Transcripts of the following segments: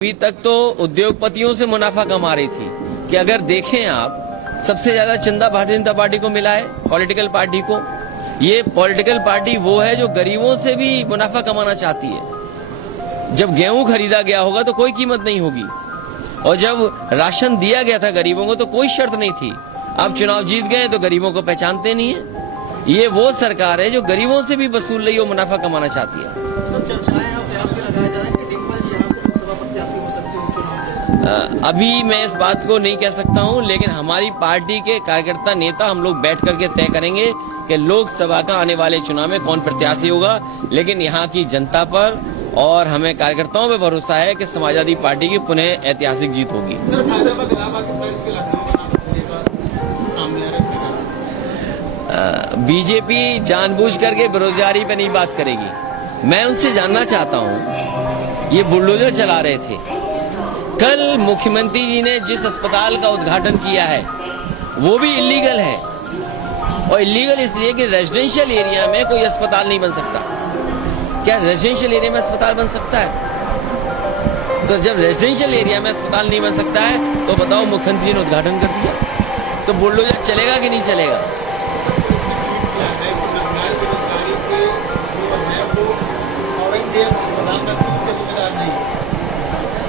अभी तक तो उद्योगपतियों से मुनाफा कमा रही थी कि अगर देखें आप, सबसे ज्यादा चंदा भारतीय जनता पार्टी को मिला है, पॉलिटिकल पार्टी को। ये पॉलिटिकल पार्टी वो है जो गरीबों से भी मुनाफा कमाना चाहती है। जब गेहूं खरीदा गया होगा तो कोई कीमत नहीं होगी, और जब राशन दिया गया था गरीबों को तो कोई शर्त नहीं थी। अब चुनाव जीत गए तो गरीबों को पहचानते नहीं है। ये वो सरकार है जो गरीबों से भी वसूल रही हो, मुनाफा कमाना चाहती है। अभी मैं इस बात को नहीं कह सकता हूं, लेकिन हमारी पार्टी के कार्यकर्ता नेता हम लोग बैठ करके तय करेंगे कि लोकसभा का आने वाले चुनाव में कौन प्रत्याशी होगा। लेकिन यहाँ की जनता पर और हमें कार्यकर्ताओं पर भरोसा है कि समाजवादी पार्टी की पुनः ऐतिहासिक जीत होगी। बीजेपी जानबूझ करके बेरोजगारी पे नहीं बात करेगी। मैं उनसे जानना चाहता हूं, ये बुलडोजर चला रहे थे, कल मुख्यमंत्री जी ने जिस अस्पताल का उद्घाटन किया है वो भी इलीगल है, और इलीगल इसलिए कि रेजिडेंशियल एरिया में कोई अस्पताल नहीं बन सकता। क्या रेजिडेंशियल एरिया में अस्पताल बन सकता है? तो जब रेजिडेंशियल एरिया में अस्पताल नहीं बन सकता है तो बताओ, मुख्यमंत्री ने उद्घाटन कर दिया, तो बुलडोजर चलेगा कि नहीं चलेगा?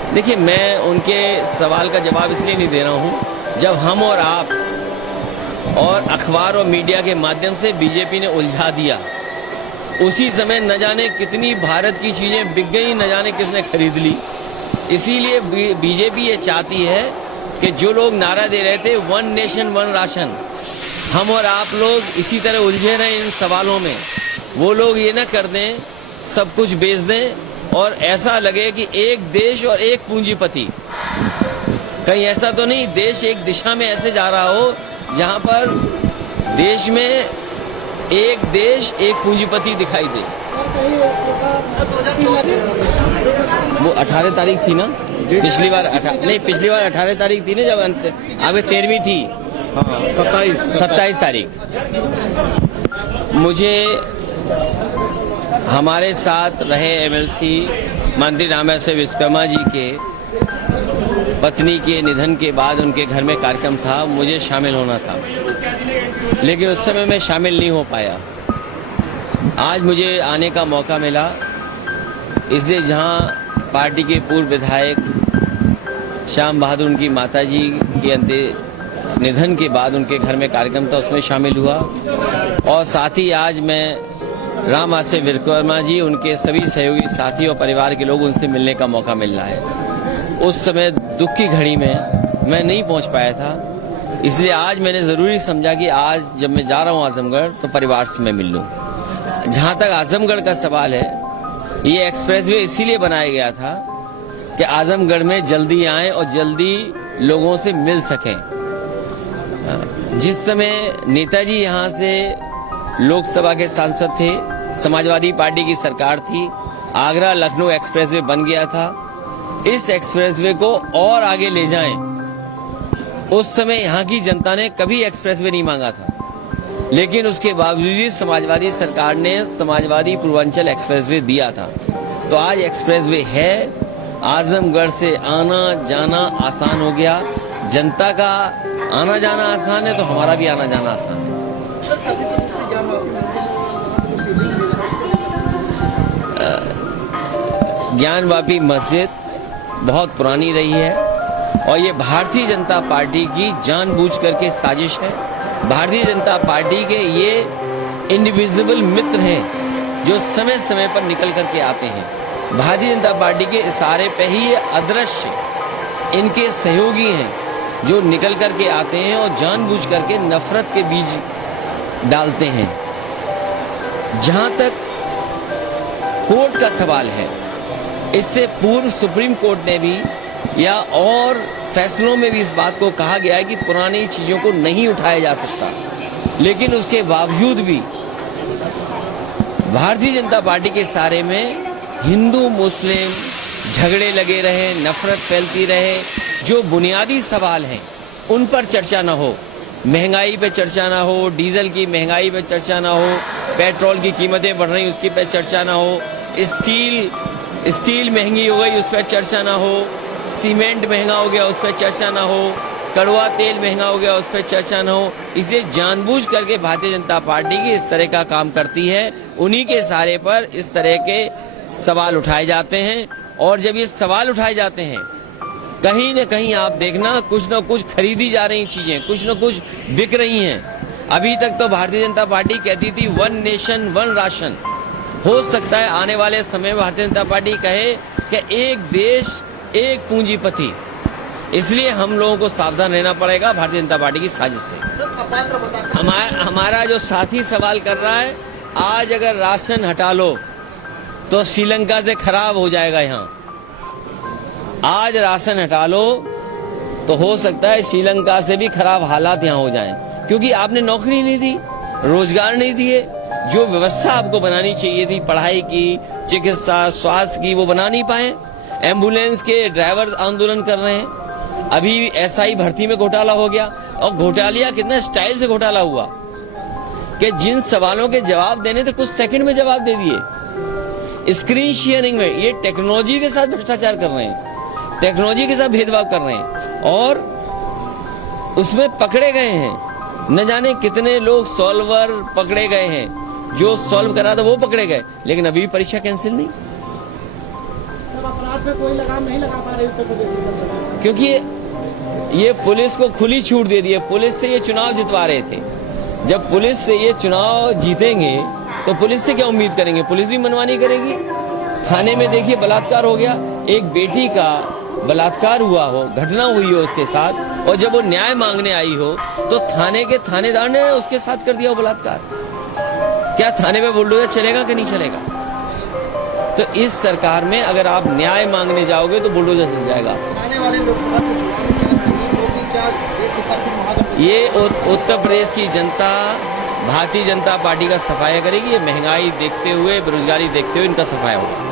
देखिए, मैं उनके सवाल का जवाब इसलिए नहीं दे रहा हूं, जब हम और आप और अखबार और मीडिया के माध्यम से बीजेपी ने उलझा दिया, उसी समय न जाने कितनी भारत की चीजें बिक गई, न जाने किसने खरीद ली। इसीलिए बीजेपी ये चाहती है कि जो लोग नारा दे रहे थे वन नेशन वन राशन, हम और आप लोग इसी तरह उलझे रहे इन सवालों में। वो लोग ये ना कर दें, सब कुछ बेच दें और ऐसा लगे कि एक देश और एक पूंजीपति। कहीं ऐसा तो नहीं देश एक दिशा में ऐसे जा रहा हो जहां पर देश में एक देश एक पूंजीपति दिखाई दे। वो 18 तारीख थी ना, पिछली बार पिछली बार 18 तारीख थी ना, जब अंत आगे 13वीं थी। हाँ, 27 तारीख। मुझे हमारे साथ रहे एमएलसी मंत्री रामेश्वर विश्वकर्मा जी के पत्नी के निधन के बाद उनके घर में कार्यक्रम था, मुझे शामिल होना था, लेकिन उस समय मैं शामिल नहीं हो पाया। आज मुझे आने का मौका मिला, इसलिए जहां पार्टी के पूर्व विधायक श्याम बहादुर उनकी माताजी के निधन के बाद उनके घर में कार्यक्रम था, उसमें शामिल हुआ। और साथ ही आज मैं रामेश्वर विश्वकर्मा जी, उनके सभी सहयोगी साथी और परिवार के लोग, उनसे मिलने का मौका मिल रहा है। उस समय दुख की घड़ी में मैं नहीं पहुंच पाया था, इसलिए आज मैंने ज़रूरी समझा कि आज जब मैं जा रहा हूं आजमगढ़ तो परिवार से मैं मिल लूं। जहां तक आजमगढ़ का सवाल है, ये एक्सप्रेसवे इसीलिए बनाया गया था कि आजमगढ़ में जल्दी आएं और जल्दी लोगों से मिल सकें। जिस समय नेताजी यहाँ से लोकसभा के सांसद थे, समाजवादी पार्टी की सरकार थी, आगरा लखनऊ एक्सप्रेसवे बन गया था। इस एक्सप्रेसवे को और आगे ले जाएं, उस समय यहाँ की जनता ने कभी एक्सप्रेसवे नहीं मांगा था, लेकिन उसके बावजूद समाजवादी सरकार ने समाजवादी पूर्वांचल एक्सप्रेसवे दिया था। तो आज एक्सप्रेसवे है, आजमगढ़ से आना जाना आसान हो गया। जनता का आना जाना आसान है तो हमारा भी आना जाना आसान है। ज्ञानवापी मस्जिद बहुत पुरानी रही है, और ये भारतीय जनता पार्टी की जानबूझ करके साजिश है। भारतीय जनता पार्टी के ये इंडिविजिबल मित्र हैं जो समय समय पर निकल करके आते हैं। भारतीय जनता पार्टी के इशारे पे ही ये अदृश्य इनके सहयोगी हैं जो निकल करके आते हैं और जानबूझ करके नफरत के बीज डालते हैं। जहां तक कोर्ट का सवाल है, इससे पूर्व सुप्रीम कोर्ट ने भी या और फैसलों में भी इस बात को कहा गया है कि पुरानी चीजों को नहीं उठाया जा सकता, लेकिन उसके बावजूद भी भारतीय जनता पार्टी के सारे में हिंदू मुस्लिम झगड़े लगे रहे, नफरत फैलती रहे। जो बुनियादी सवाल हैं उन पर चर्चा ना हो, महंगाई पे चर्चा ना हो, डीजल की महंगाई पे चर्चा ना हो, पेट्रोल की कीमतें बढ़ रही उसकी पे चर्चा ना हो, स्टील स्टील महंगी हो गई उस पर चर्चा ना हो, सीमेंट महंगा हो गया उस पर चर्चा ना हो, कड़वा तेल महंगा हो गया उस पर चर्चा ना हो। इसलिए जानबूझ करके भारतीय जनता पार्टी की इस तरह का काम करती है, उन्हीं के सहारे पर इस तरह के सवाल उठाए जाते हैं। और जब ये सवाल उठाए जाते हैं, कहीं न कहीं आप देखना कुछ न कुछ खरीदी जा रही चीजें, कुछ न कुछ बिक रही हैं। अभी तक तो भारतीय जनता पार्टी कहती थी 1 नेशन 1 राशन। हो सकता है आने वाले समय में भारतीय जनता पार्टी कहे कि एक देश एक पूंजीपति। इसलिए हम लोगों को सावधान रहना पड़ेगा भारतीय जनता पार्टी की साजिश से। हमारा जो साथी सवाल कर रहा है, आज अगर राशन हटा लो तो श्रीलंका से खराब हो जाएगा। यहाँ आज राशन हटा लो तो हो सकता है श्रीलंका से भी खराब हालात यहाँ हो जाएं, क्योंकि आपने नौकरी नहीं दी, रोजगार नहीं दिए। जो व्यवस्था आपको बनानी चाहिए थी पढ़ाई की, चिकित्सा, स्वास्थ्य की, वो बना नहीं पाए। एम्बुलेंस के ड्राइवर आंदोलन कर रहे हैं। अभी एसआई भर्ती में घोटाला हो गया, और घोटालिया कितना स्टाइल से घोटाला हुआ कि जिन सवालों के जवाब देने थे कुछ सेकंड में जवाब दे दिए। स्क्रीन शेयरिंग में ये टेक्नोलॉजी के साथ भ्रष्टाचार कर रहे हैं, टेक्नोलॉजी के साथ भेदभाव कर रहे हैं, और उसमें पकड़े गए हैं। न जाने कितने लोग सॉल्वर पकड़े गए हैं, जो सॉल्व करा था वो पकड़े गए, लेकिन अभी भी परीक्षा कैंसिल नहीं। अपराध पे कोई लगाम नहीं लगा पा रही उत्तर प्रदेश की सरकार, क्योंकि ये पुलिस को खुली छूट दे दी है। पुलिस से ये चुनाव जितवा रहे थे। जब पुलिस से ये चुनाव जीतेंगे तो पुलिस से क्या उम्मीद करेंगे? पुलिस भी मनमानी करेगी। थाने में देखिए बलात्कार हो गया, एक बेटी का बलात्कार हुआ हो, घटना हुई हो उसके साथ, और जब वो न्याय मांगने आई हो तो थाने के थानेदार ने उसके साथ कर दिया वो बलात्कार। क्या थाने में बुलडोजर चलेगा कि नहीं चलेगा? तो इस सरकार में अगर आप न्याय मांगने जाओगे तो बुलडोजर चल जाएगा। आने वाले लोकसभा ये उत्तर प्रदेश की जनता भारतीय जनता पार्टी का सफाया करेगी। ये महंगाई देखते हुए, बेरोजगारी देखते हुए इनका सफाया होगा।